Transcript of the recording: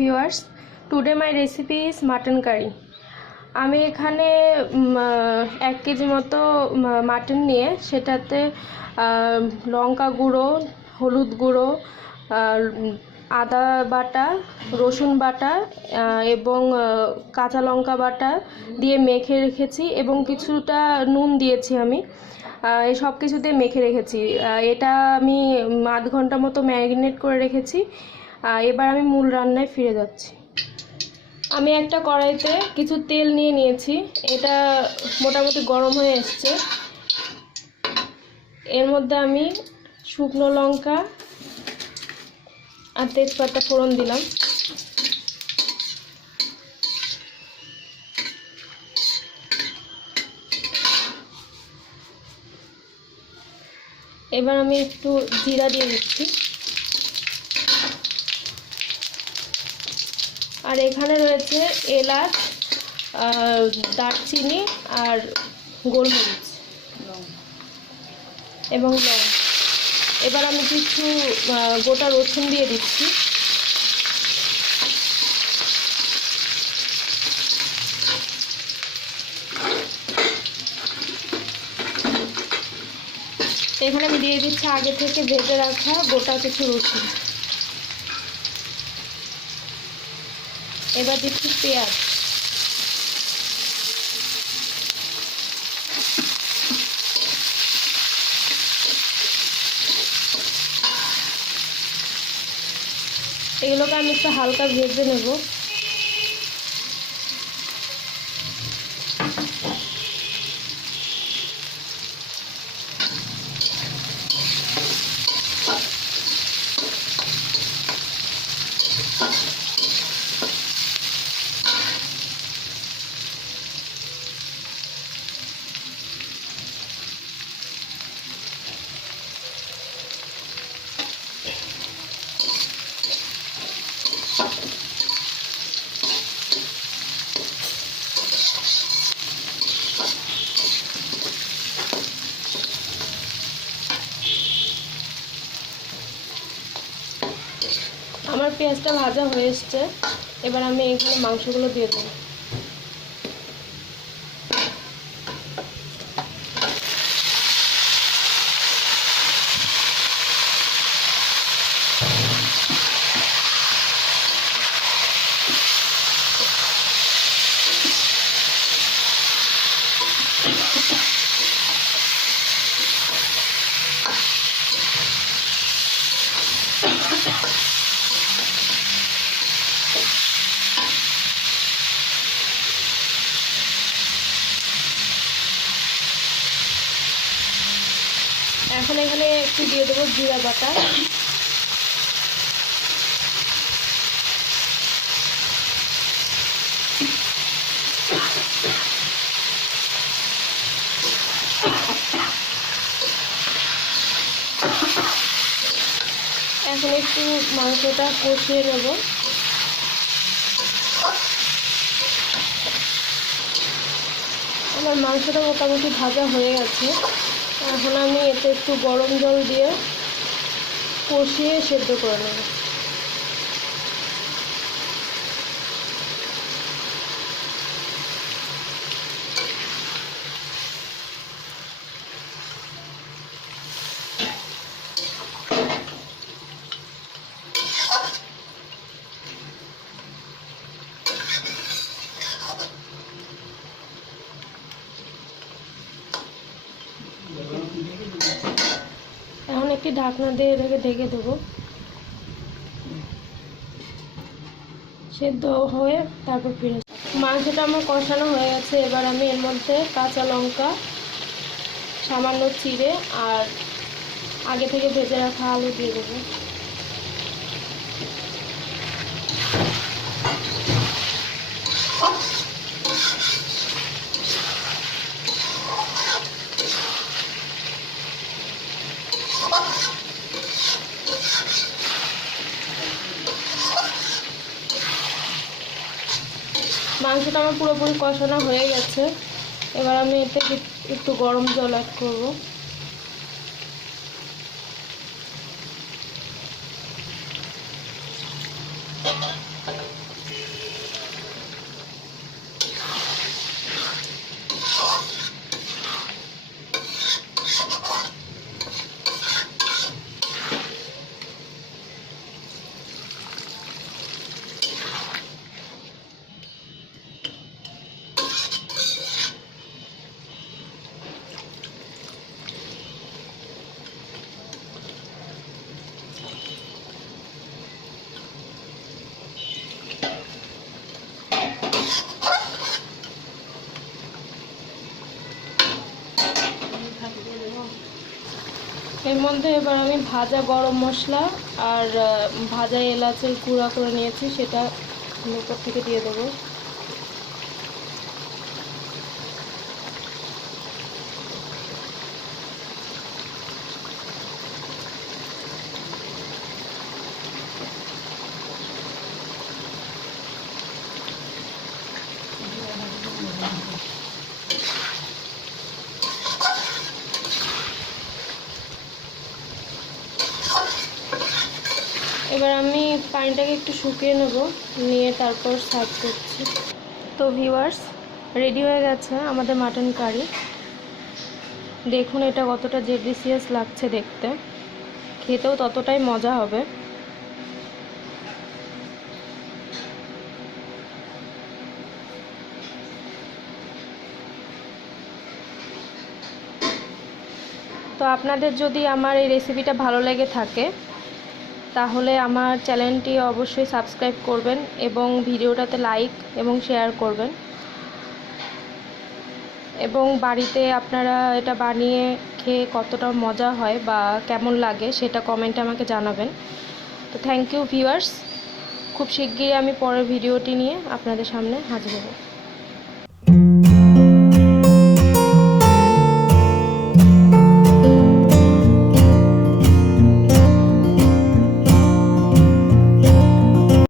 viewers, today my recipe is mutton curry. আমি এখানে 1 KG মতো মাটন নিয়ে সেটাতে লঙ্কা গুঁড়ো, হলুদ গুঁড়ো, আদা বাটা, রসুন বাটা এবং কাঁচা লঙ্কা বাটা দিয়ে মেখে রেখেছি এবং কিছুটা নুন দিয়েছি আমি। এই সব কিছু দিয়ে মেখে রেখেছি। এটা আমি আধ ঘন্টা মতো ম্যারিনেট করে রেখেছি। এবার আমি মূল রান্নায় ফিরে যাচ্ছি। আমি একটা কড়াইতে কিছু তেল নিয়ে নিয়েছি, এটা মোটামুটি গরম হয়ে এসছে। এর মধ্যে আমি শুকনো লঙ্কা আর তেজপাতা ফোড়ন দিলাম। এবার আমি একটু জিরা দিয়ে দিচ্ছি। আর এখানে রয়েছে এলাচ, দারচিনি আর গোলমরিচ এবং লং। এবার আমি কিছু গোটা রসুন দিয়ে দিচ্ছি। এখানে আমি দিয়ে দিচ্ছি আগে থেকে ভেজে রাখা গোটা কিছু রসুন। এবার দিচ্ছি পেঁয়াজ। এগুলোকে আমি একটু হালকা ভেজে নেব। আমার পেঁয়াজটা ভাজা হয়ে এসছে। এবার আমি এখানে মাংসগুলো দিয়ে দেব। এখন এখানে একটু দিয়ে দেবো জিরা বাটা। এখন একটু মাংসটা কষিয়ে নেব। আমার মাংসটা মোটামুটি ভাজা হয়ে গেছে। এখন আমি এতে একটু গরম জল দিয়ে কষিয়ে সেদ্ধ করে নেব। এখন একটি ঢাকনা দিয়ে এটাকে ঢেকে দেবো। সেদ্ধ হয়ে তারপর ফিরে মাংসটা আমার কষানো হয়ে গেছে। এবার আমি এর মধ্যে কাঁচা লঙ্কা সামান্য চিড়ে আর আগে থেকে ভেজে রাখা আলু দিয়ে দেবো। মাংসটা আমার পুরোপুরি কষানো হয়ে গেছে। এবার আমি এতে একটু গরম জল অ্যাড করব। এর মধ্যে এবার আমি ভাজা গরম মশলা আর ভাজা এলাচের গুঁড়া করে নিয়েছি, সেটা উপর থেকে দিয়ে দেবো। এবার আমি পানিটাকে একটু শুকিয়ে নেব, নিয়ে তারপর সার্ভ করছি। তো ভিউয়ার্স, রেডি হয়ে গেছে আমাদের মাটন কারি। দেখুন এটা কতটা ডেলিশিয়াস লাগছে দেখতে, খেতেও ততটাই মজা হবে। তো আপনাদের যদি আমার এই রেসিপিটা ভালো লেগে থাকে তাহলে আমার চ্যানেলটি অবশ্যই সাবস্ক্রাইব করবেন এবং ভিডিওটাতে লাইক এবং শেয়ার করবেন, এবং বাড়িতে আপনারা এটা বানিয়ে খেয়ে কতটা মজা হয় বা কেমন লাগে সেটা কমেন্টে আমাকে জানাবেন। তো থ্যাংক ইউ ভিউয়ার্স, খুব শিগগিরই আমি পরের ভিডিওটি নিয়ে আপনাদের সামনে হাজির হব।